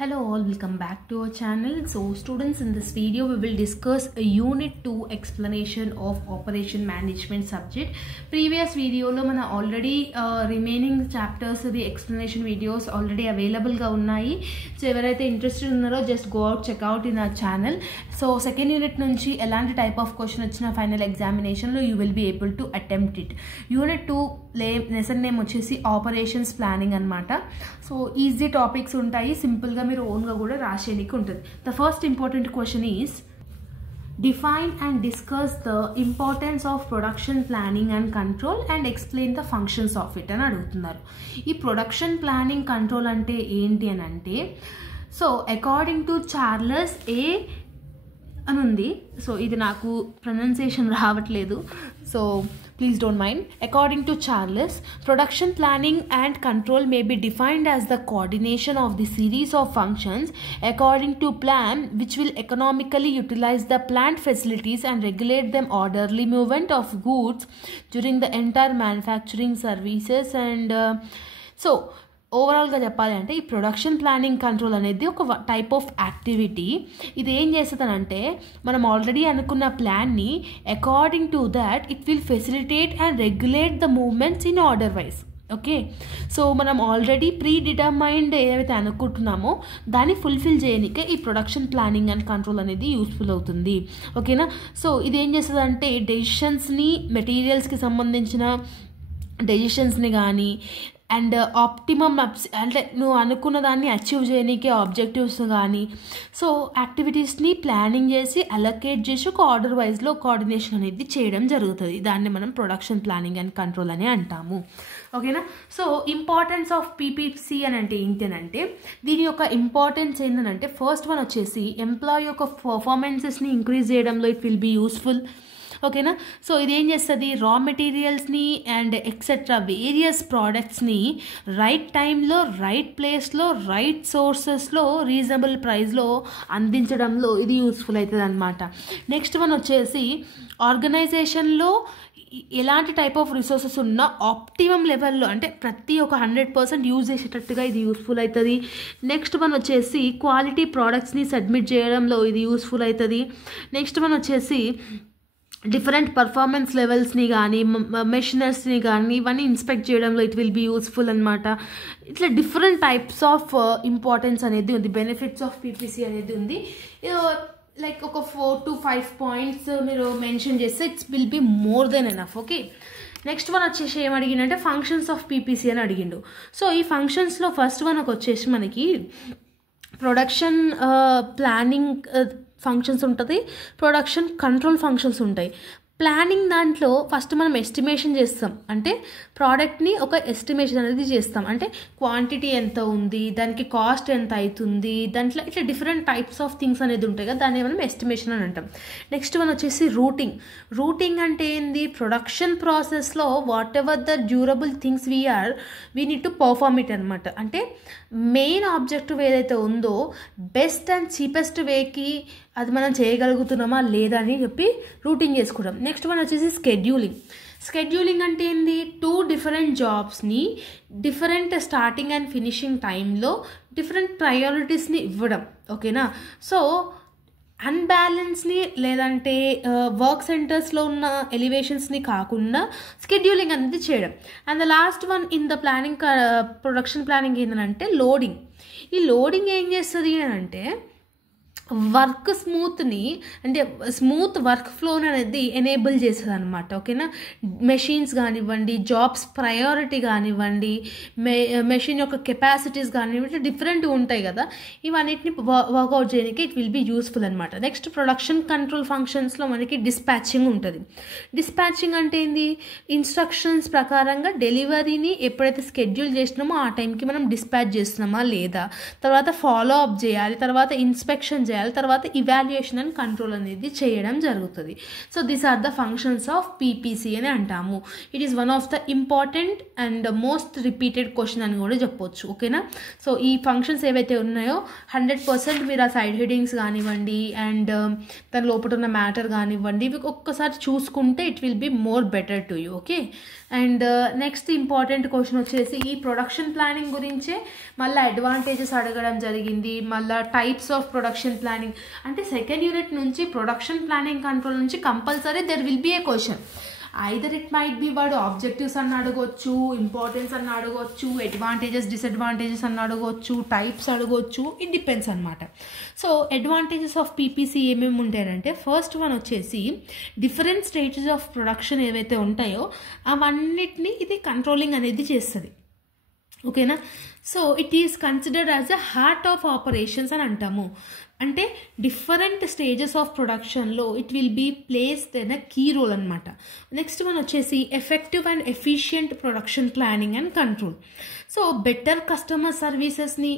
Hello all, welcome back to our channel. So students, in this video we will discuss a unit 2 explanation of operation management subject. Previous video lo mana already remaining chapters the explanation videos already available ga unnayi. So evaraithe interested unnaro just go out, check out in our channel. So second unit nunchi elanti type of question vachina final examination lo you will be able to attempt it. Unit 2 lesson name వచ్చేసి operations planning అన్నమాట. So easy topics ఉంటాయి, సింపుల్గా మీరు ఓన్గా కూడా రాసేయడానికి ఉంటుంది. The first important question is define and discuss the importance of production planning and control and explain the functions of it అని అడుగుతున్నారు. ఈ ప్రొడక్షన్ ప్లానింగ్ కంట్రోల్ అంటే ఏంటి అని అంటే, సో అకార్డింగ్ టు చార్లెస్ ఏ అని ఉంది. సో ఇది నాకు ప్రొనౌన్సియేషన్ రావట్లేదు, so please don't mind. According to Charles, production planning and control may be defined as the coordination of the series of functions according to plan which will economically utilize the plant facilities and regulate them orderly movement of goods during the entire manufacturing services and so ఓవరాల్గా చెప్పాలి అంటే ఈ production planning control అనేది ఒక type of activity. ఇది ఏం చేస్తుందనంటే, మనం already అనుకున్న ప్లాన్ని according to that it will facilitate and regulate the movements in order wise. Okay, so మనం ఆల్రెడీ ప్రీ డిటర్మైన్డ్ ఏదైతే అనుకుంటున్నామో దాన్ని ఫుల్ఫిల్ చేయడానికే ఈ ప్రొడక్షన్ ప్లానింగ్ అండ్ కంట్రోల్ అనేది యూస్ఫుల్ అవుతుంది. ఓకేనా, సో ఇది ఏం చేస్తుంది అంటే డెసిషన్స్ని, మెటీరియల్స్కి సంబంధించిన డెసిషన్స్ని కానీ అండ్ ఆప్టిమమ్ అంటే నువ్వు అనుకున్న దాన్ని అచీవ్ చేయడానికి ఆబ్జెక్టివ్స్ కానీ, సో యాక్టివిటీస్ని ప్లానింగ్ చేసి అలొకేట్ చేసి ఒక ఆర్డర్ వైజ్లో కోఆర్డినేషన్ అనేది చేయడం జరుగుతుంది. దాన్ని మనం ప్రొడక్షన్ ప్లానింగ్ అండ్ కంట్రోల్ అని అంటాము. ఓకేనా, సో ఇంపార్టెన్స్ ఆఫ్ పీపీసీ అని అంటే ఏంటి అని అంటే, దీని యొక్క ఇంపార్టెన్స్ ఏంటంటే, ఫస్ట్ వన్ వచ్చేసి ఎంప్లాయీ యొక్క పర్ఫార్మెన్సెస్ని ఇంక్రీజ్ చేయడంలో ఇట్ విల్ బీ యూస్ఫుల్. ఓకేనా, సో ఇది ఏం చేస్తుంది, రా మెటీరియల్స్ని అండ్ ఎక్సెట్రా వేరియస్ ప్రోడక్ట్స్ని రైట్ టైంలో, రైట్ ప్లేస్లో, రైట్ సోర్సెస్లో, రీజనబుల్ ప్రైస్లో అందించడంలో ఇది యూస్ఫుల్ అవుతుంది అనమాట. నెక్స్ట్ వన్ వచ్చేసి ఆర్గనైజేషన్లో ఎలాంటి టైప్ ఆఫ్ రిసోర్సెస్ ఉన్నా ఆప్టిమమ్ లెవెల్లో అంటే ప్రతి ఒక 100% యూజ్ చేసేటట్టుగా ఇది యూస్ఫుల్ అవుతుంది. నెక్స్ట్ వన్ వచ్చేసి క్వాలిటీ ప్రోడక్ట్స్ని సబ్మిట్ చేయడంలో ఇది యూస్ఫుల్ అవుతుంది. నెక్స్ట్ వన్ వచ్చేసి డిఫరెంట్ పర్ఫార్మెన్స్ లెవెల్స్ని కానీ మెషినర్స్ని కానీ ఇవన్నీ ఇన్స్పెక్ట్ చేయడంలో ఇట్ విల్ బీ యూస్ఫుల్ అనమాట. ఇట్లా డిఫరెంట్ టైప్స్ ఆఫ్ ఇంపార్టెన్స్ అనేది ఉంది, బెనిఫిట్స్ ఆఫ్ పీపీసీ అనేది ఉంది. లైక్ ఒక 4 to 5 పాయింట్స్ మీరు మెన్షన్ చేస్తే it's will be more than enough. Okay, next one వచ్చేసి ఏం అడిగిందంటే ఫంక్షన్స్ ఆఫ్ పీపీసీ అని అడిగిండు. సో ఈ ఫంక్షన్స్లో ఫస్ట్ వన్ వచ్చేసి మనకి ప్రొడక్షన్ ప్లానింగ్ ఫంక్షన్స్ ఉంటుంది, ప్రొడక్షన్ కంట్రోల్ ఫంక్షన్స్ ఉంటాయి. ప్లానింగ్ దాంట్లో ఫస్ట్ మనం ఎస్టిమేషన్ చేస్తాం, అంటే ప్రోడక్ట్ని ఒక ఎస్టిమేషన్ అనేది చేస్తాం, అంటే క్వాంటిటీ ఎంత ఉంది, దానికి కాస్ట్ ఎంత అవుతుంది, దాంట్లో ఇట్లా డిఫరెంట్ టైప్స్ ఆఫ్ థింగ్స్ అనేది ఉంటాయి కదా, దాన్ని మనం ఎస్టిమేషన్ అని అంటాం. నెక్స్ట్ వన్ వచ్చేసి రూటింగ్. రూటింగ్ అంటే ఏంది, ప్రొడక్షన్ ప్రాసెస్లో what ever the durable things we need to perform it అనమాట. అంటే మెయిన్ ఆబ్జెక్టివ్ ఏదైతే ఉందో బెస్ట్ అండ్ చీపెస్ట్ వేకి అది మనం చేయగలుగుతున్నామా లేదా అని చెప్పి రూటింగ్ చేసుకుంటాం. నెక్స్ట్ వన్ వచ్చేసి స్కెడ్యూలింగ్. స్కెడ్యూలింగ్ అంటే ఏంది, 2 డిఫరెంట్ జాబ్స్ని డిఫరెంట్ స్టార్టింగ్ అండ్ ఫినిషింగ్ టైంలో డిఫరెంట్ ప్రయారిటీస్ని ఇవ్వడం. ఓకేనా, సో అన్బ్యాలెన్స్ని లేదంటే వర్క్ సెంటర్స్లో ఉన్న ఎలివేషన్స్ని కాకుండా స్కెడ్యూలింగ్ అనేది చేయడం. And the last one in the planning production planning ఏంటంటే లోడింగ్. ఈ లోడింగ్ ఏం చేస్తుంది అని అంటే వర్క్ స్మూత్ని అంటే స్మూత్ వర్క్ ఫ్లోని అనేది ఎనేబుల్ చేస్తుంది అనమాట. ఓకేనా, మెషిన్స్ కానివ్వండి, జాబ్స్ ప్రయారిటీ కానివ్వండి, మెషిన్ యొక్క కెపాసిటీస్ కానివ్వండి, డిఫరెంట్గా ఉంటాయి కదా, ఇవన్నిటిని వర్కౌట్ చేయడానికి ఇట్ విల్ బీ యూస్ఫుల్ అనమాట. నెక్స్ట్ ప్రొడక్షన్ కంట్రోల్ ఫంక్షన్స్లో మనకి డిస్పాచింగ్ ఉంటుంది. డిస్పాచింగ్ అంటే ఏంది, ఇన్స్ట్రక్షన్స్ ప్రకారంగా డెలివరీని ఎప్పుడైతే స్కెడ్యూల్ చేసినామో ఆ టైంకి మనం డిస్పాచ్ చేస్తున్నామా లేదా, తర్వాత ఫాలో అప్ చేయాలి, తర్వాత ఇన్స్పెక్షన్ చేయాలి, చేయాలి, తర్వాత ఇవాల్యుయేషన్ అండ్ కంట్రోల్ అనేది చేయడం జరుగుతుంది. So these are the functions of PPC అని అంటాము. It is one of the important and most repeated question అని కూడా చెప్పొచ్చు. ఓకేనా. సో ఈ ఫంక్షన్స్ ఏవైతే ఉన్నాయో 100% మీరు ఆ సైడ్ హెడింగ్స్ కానివ్వండి అండ్ దాని లోపల ఉన్న మ్యాటర్ కానివ్వండి ఇవి ఒక్కసారి చూసుకుంటే it will be more better to you. Okay. And next important question వచ్చేసి ఈ ప్రొడక్షన్ ప్లానింగ్ గురించే మళ్ళీ అడ్వాంటేజెస్ అడగడం జరిగింది. మళ్ళీ టైప్స్ ఆఫ్ ప్రొడక్షన్ ప్లానింగ్ అంటే సెకండ్ యూనిట్ నుంచి ప్రొడక్షన్ ప్లానింగ్ కంట్రోల్ నుంచి compulsory there will be A question. Either it might be వాడు ఆబ్జెక్టివ్స్ అని అడగొచ్చు, ఇంపార్టెన్స్ అని అడగొచ్చు, అడ్వాంటేజెస్ డిసడ్వాంటేజెస్ అని అడగొచ్చు, టైప్స్ అడగొచ్చు, ఇట్ డిపెండ్స్ అనమాట. సో అడ్వాంటేజెస్ ఆఫ్ పీపీసీ ఏమేమి ఉంటాయంటే ఫస్ట్ వన్ వచ్చేసి డిఫరెంట్ స్టేజెస్ ఆఫ్ ప్రొడక్షన్ ఏవైతే ఉంటాయో అవన్నిటిని ఇది కంట్రోలింగ్ అనేది చేస్తుంది. ఓకేనా. So it is considered as a heart of operations అని అంటాము. అంటే డిఫరెంట్ స్టేజెస్ ఆఫ్ ప్రొడక్షన్లో it will be placed in a key role అనమాట. నెక్స్ట్ వన్ వచ్చేసి effective and efficient production planning and control. So better customer సర్వీసెస్ని,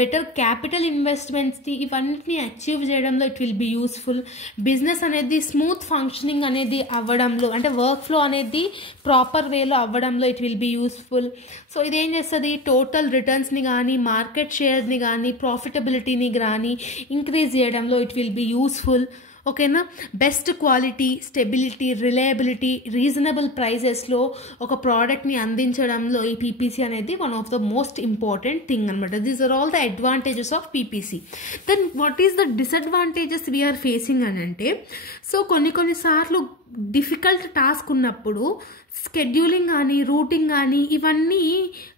better capital ఇన్వెస్ట్మెంట్స్ని ఇవన్నిటిని achieve చేయడంలో it will be useful. Business అనేది smooth functioning అనేది అవ్వడంలో అంటే వర్క్ ఫ్లో అనేది ప్రాపర్ వేలో అవ్వడంలో it will be useful. So ఇదేం చేస్తుంది టోటల్ రిటర్న్స్ని కానీ మార్కెట్ షేర్ని కానీ ప్రాఫిటబిలిటీని కానీ ఇంక్రీజ్ చేయడంలో ఇట్ విల్ బీ యూస్ఫుల్. ఓకేనా. Best quality, stability, reliability, reasonable ప్రైజెస్లో ఒక ప్రోడక్ట్ని అందించడంలో ఈ పీపీసీ అనేది one of the most important thing అనమాట. These are all the advantages of PPC. Then what is the disadvantages we are facing అని అంటే సో కొన్నిసార్లు డిఫికల్ట్ టాస్క్ ఉన్నప్పుడు స్కెడ్యూలింగ్ కానీ రూటింగ్ కానీ ఇవన్నీ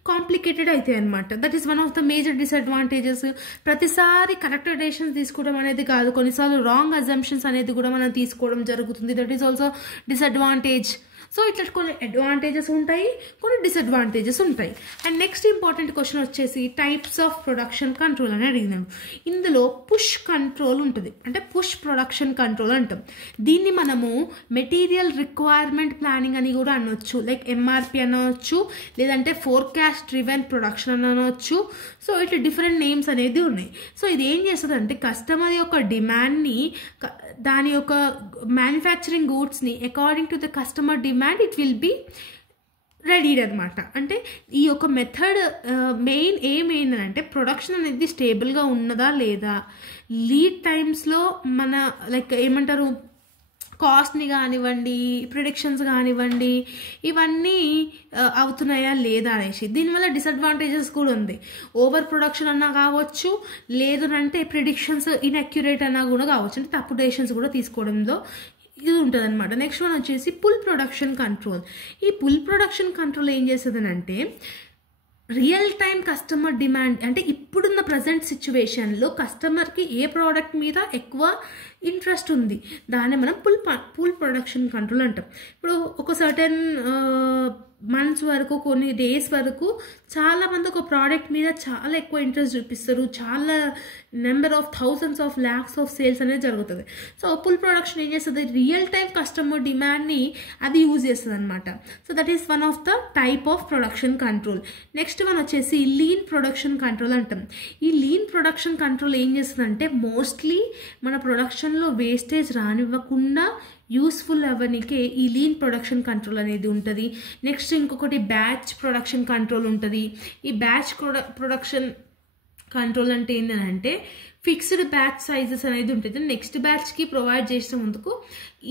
కాంప్లికేటెడ్ అవుతాయి అనమాట. That is one of the major disadvantages. ప్రతిసారి కరెక్ట్ డెసిషన్స్ తీసుకోవడం అనేది కాదు, కొన్నిసార్లు రాంగ్ అజంప్షన్స్ అనేది కూడా మనం తీసుకోవడం జరుగుతుంది. That is also disadvantage. So ఇట్లా కొన్ని అడ్వాంటేజెస్ ఉంటాయి, కొన్ని డిసడ్వాంటేజెస్ ఉంటాయి. అండ్ నెక్స్ట్ ఇంపార్టెంట్ క్వశ్చన్ వచ్చేసి టైప్స్ ఆఫ్ ప్రొడక్షన్ కంట్రోల్ అని అడిగినాను. ఇందులో పుష్ కంట్రోల్ ఉంటుంది, అంటే పుష్ ప్రొడక్షన్ కంట్రోల్ అంటాం. దీన్ని మనము మెటీరియల్ రిక్వైర్మెంట్ ప్లానింగ్ అని కూడా అనొచ్చు, లైక్ ఎంఆర్పి అనవచ్చు, లేదంటే ఫోర్కాస్ట్ డ్రివెన్ ప్రొడక్షన్ అని అనవచ్చు. సో ఇట్లా డిఫరెంట్ నేమ్స్ అనేది ఉన్నాయి. సో ఇది ఏం చేస్తుంది అంటే కస్టమర్ యొక్క డిమాండ్ని దాని యొక్క మ్యానుఫ్యాక్చరింగ్ గూడ్స్ని according to the customer demand it will be readied అనమాట. అంటే ఈ యొక్క మెథడ్ మెయిన్ ఏమైందంటే ప్రొడక్షన్ అనేది స్టేబుల్గా ఉన్నదా లేదా, లీడ్ టైమ్స్లో మన లైక్ ఏమంటారు కాస్ట్ని కానివ్వండి, ప్రిడిక్షన్స్ కానివ్వండి, ఇవన్నీ అవుతున్నాయా లేదా అనేసి. దీనివల్ల డిసడ్వాంటేజెస్ కూడా ఉంది. ఓవర్ ప్రొడక్షన్ అన్నా కావచ్చు, లేదు అంటే ప్రిడిక్షన్స్ ఇన్అక్యురేట్ అన్నా కూడా కావచ్చు, అంటే తప్పు డెసిషన్స్ కూడా తీసుకోవడంలో ఇది ఉంటుంది అనమాట. నెక్స్ట్ వన్ వచ్చేసి పుల్ ప్రొడక్షన్ కంట్రోల్. ఈ పుల్ ప్రొడక్షన్ కంట్రోల్ ఏం చేస్తుంది అంటే రియల్ టైం కస్టమర్ డిమాండ్ అంటే ఇప్పుడున్న ప్రజెంట్ సిచ్యువేషన్లో కస్టమర్కి ఏ ప్రోడక్ట్ మీద ఎక్కువ ఇంట్రెస్ట్ ఉంది దాన్ని మనం పుల్ ప్రొడక్షన్ కంట్రోల్ అంటాం. ఇప్పుడు ఒక సర్టెన్ మంత్స్ వరకు కొన్ని డేస్ వరకు చాలామంది ఒక ప్రోడక్ట్ మీద చాలా ఎక్కువ ఇంట్రెస్ట్ చూపిస్తారు, చాలా number of thousands of lakhs of sales అనేది జరుగుతుంది. సో పుల్ ప్రొడక్షన్ ఏం చేస్తుంది రియల్ టైం కస్టమర్ డిమాండ్ని అది యూజ్ చేస్తుంది అనమాట. So that is one of the type of production control. Next one వచ్చేసి లీన్ ప్రొడక్షన్ కంట్రోల్ అంటాం. ఈ లీన్ ప్రొడక్షన్ కంట్రోల్ ఏం చేస్తుందంటే మోస్ట్లీ మన ప్రొడక్షన్లో వేస్టేజ్ రానివ్వకుండా యూస్ఫుల్ అవ్వనికే ఈ లీన్ ప్రొడక్షన్ కంట్రోల్ అనేది ఉంటుంది. నెక్స్ట్ ఇంకొకటి బ్యాచ్ ప్రొడక్షన్ కంట్రోల్ ఉంటుంది. ఈ బ్యాచ్ ప్రొడక్షన్ కంట్రోల్ అంటే ఏంటంటే ఫిక్స్డ్ బ్యాచ్ సైజెస్ అనేది ఉంటుంది. నెక్స్ట్ బ్యాచ్కి ప్రొవైడ్ చేసే ముందుకు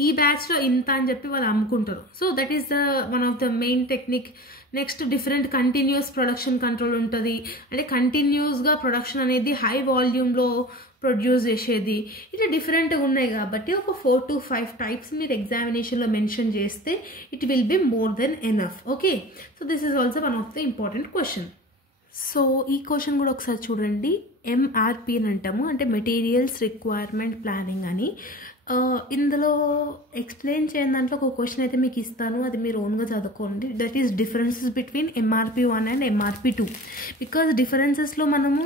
ఈ బ్యాచ్లో ఇంత అని చెప్పి వాళ్ళు అమ్ముకుంటారు. So that is the one of the main technique. Next different continuous production control ఉంటుంది. అంటే కంటిన్యూస్గా ప్రొడక్షన్ అనేది హై వాల్యూమ్లో ప్రొడ్యూస్ చేసేది. ఇట్లా డిఫరెంట్గా ఉన్నాయి కాబట్టి ఒక 4 to 5 టైప్స్ మీరు ఎగ్జామినేషన్లో మెన్షన్ చేస్తే it will be more than enough. Okay. So this is also one of the important question. So ఈ క్వశ్చన్ కూడా ఒకసారి చూడండి. ఎంఆర్పి అని అంటాము, అంటే మెటీరియల్స్ రిక్వైర్మెంట్ ప్లానింగ్ అని. ఇందులో ఎక్స్ప్లెయిన్ చేయని దాంట్లో ఒక క్వశ్చన్ అయితే మీకు ఇస్తాను, అది మీరు ఓన్గా చదువుకోండి. That is differences between MRP1 and MRP2. Because డిఫరెన్సెస్లో మనము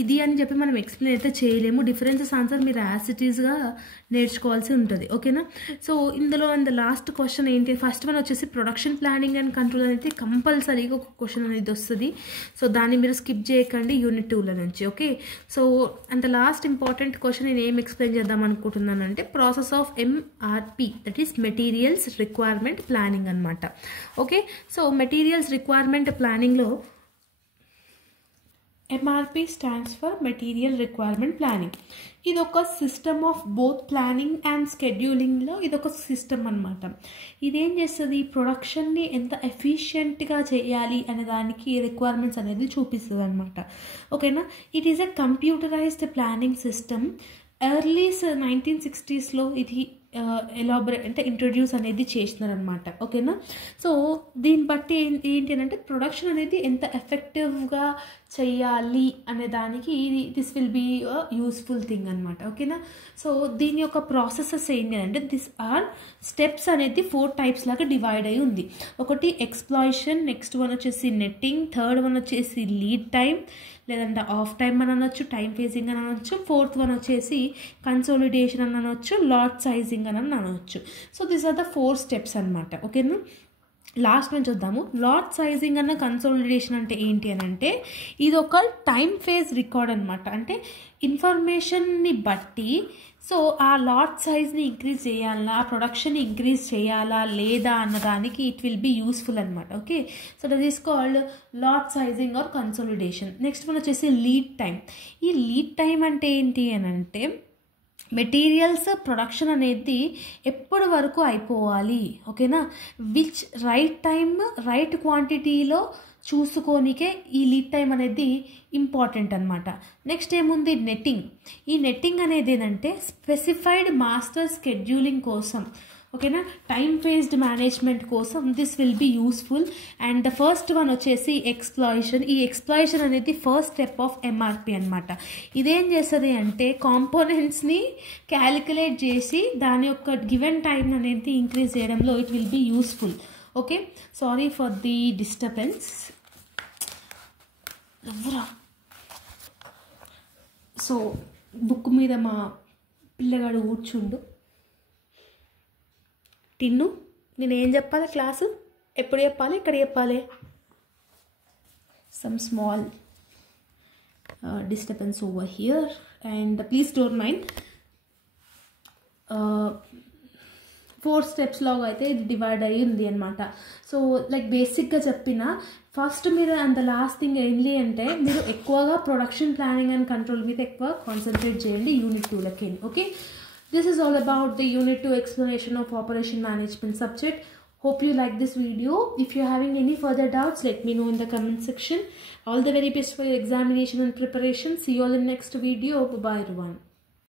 ఇది అని చెప్పి మనం ఎక్స్ప్లెయిన్ అయితే చేయలేము. డిఫరెన్సెస్ ఆన్సర్ మీరు యాజ్ ఇట్ ఈస్గా నేర్చుకోవాల్సి ఉంటుంది. ఓకేనా? సో ఇందులో అండ్ లాస్ట్ క్వశ్చన్ ఏంటి, ఫస్ట్ వన్ వచ్చేసి ప్రొడక్షన్ ప్లానింగ్ అండ్ కంట్రోల్ అనేది కంపల్సరీగా ఒక క్వశ్చన్ అనేది వస్తుంది. సో దాన్ని మీరు స్కిప్ చేయకండి యూనిట్ 2లో నుంచి. Okay, so and last important question నేను ఏం ఎక్స్ప్లెయిన్ చేద్దాం అనుకుంటున్నానంటే process of MRP, that is materials requirement planning అనమాట. ఓకే, సో మెటీరియల్స్ రిక్వైర్మెంట్ ప్లానింగ్లో MRP stands for material requirement planning. ఇది ఒక system of both planning and స్కెడ్యూలింగ్లో ఇదొక సిస్టమ్ అనమాట. ఇదేం చేస్తుంది, ప్రొడక్షన్ని ఎంత ఎఫిషియెంట్గా చేయాలి అనే దానికి రిక్వైర్మెంట్స్ అనేది చూపిస్తుంది అనమాట. ఓకేనా? It is a computerised planning system. Early 1960s ఇది ఎలాబరేట్ అంటే ఇంట్రొడ్యూస్ అనేది చేసినారనమాట. ఓకేనా? సో దీన్ని బట్టి ఏంటి అంటే ప్రొడక్షన్ అనేది ఎంత ఎఫెక్టివ్గా చెయ్యాలి అనే దానికి this will be useful thing అనమాట. ఓకేనా? సో దీని యొక్క ప్రాసెసెస్ ఏంటి అంటే దిస్ ఆర్ స్టెప్స్ అనేది 4 టైప్స్ లాగా డివైడ్ అయి ఉంది. ఒకటి ఎక్స్ప్లాయిషన్, నెక్స్ట్ వన్ వచ్చేసి నెట్టింగ్, థర్డ్ వన్ వచ్చేసి లీడ్ టైం లేదంటే ఆఫ్ టైం అని అనొచ్చు, టైం ఫేసింగ్ అని అనొచ్చు, ఫోర్త్ వన్ వచ్చేసి కన్సోలిడేషన్ అని అనొచ్చు, లాట్ సైజింగ్ అని అనొచ్చు. So these are the 4 steps అనమాట. ఓకేనా? లాస్ట్ నుంచి చూద్దాము. లాట్ సైజింగ్ అన్న కన్సోలిడేషన్ అంటే ఏంటి అని అంటే ఇది ఒక టైం ఫేజ్ రికార్డ్ అనమాట. అంటే ఇన్ఫర్మేషన్ని బట్టి సో ఆ లాట్ సైజ్ని ఇంక్రీజ్ చేయాలా, ఆ ప్రొడక్షన్ని ఇంక్రీజ్ చేయాలా లేదా అన్నదానికి ఇట్ విల్ బీ యూస్ఫుల్ అనమాట. Okay, so that is called lot sizing or consolidation. Next one వచ్చేసి లీడ్ టైం. ఈ లీడ్ టైం అంటే ఏంటి అని అంటే మెటీరియల్స్ ప్రొడక్షన్ అనేది ఎప్పటి వరకు అయిపోవాలి. ఓకేనా? విచ్ రైట్ టైం రైట్ క్వాంటిటీలో చూసుకోనికే ఈ లీడ్ టైం అనేది ఇంపార్టెంట్ అనమాట. నెక్స్ట్ ఏముంది, నెట్టింగ్. ఈ నెట్టింగ్ అనేది ఏంటంటే స్పెసిఫైడ్ మాస్టర్ స్కెడ్యూలింగ్ కోసం. ఓకేనా? టైం ఫేజ్డ్ మేనేజ్మెంట్ కోసం this will be useful. And the first one వచ్చేసి ఎక్స్ప్లాయిషన్. ఈ ఎక్స్ప్లాయిషన్ అనేది ఫస్ట్ స్టెప్ ఆఫ్ MRP అనమాట. ఇదేం చేస్తుంది అంటే కాంపోనెంట్స్ని క్యాలిక్యులేట్ చేసి దాని యొక్క గివెన్ టైం అనేది ఇంక్రీజ్ చేయడంలో it will be useful. Okay, sorry for the disturbance. So book మీద మా పిల్లగాడు కూర్చుండు. టిన్ను, నేనేం చెప్పాలి, క్లాసు ఎప్పుడు చెప్పాలి, ఇక్కడ చెప్పాలి? Some small disturbance over here and please don't mind. 4 steps లాగా అయితే ఇది డివైడ్ అయ్యి ఉంది అనమాట. సో లైక్ బేసిక్గా చెప్పిన ఫస్ట్ మీరు అండ్ ద లాస్ట్ థింగ్ ఏంటి అంటే మీరు ఎక్కువగా ప్రొడక్షన్ ప్లానింగ్ అండ్ కంట్రోల్ మీద ఎక్కువ కాన్సన్ట్రేట్ చేయండి యూనిట్ 2లకి. Okay, this is all about the unit 2 explanation of operation management subject. Hope you like this video. If you're having any further doubts, let me know in the comment section. All the very best for your examination and preparation. See you all in next video. Bye bye everyone.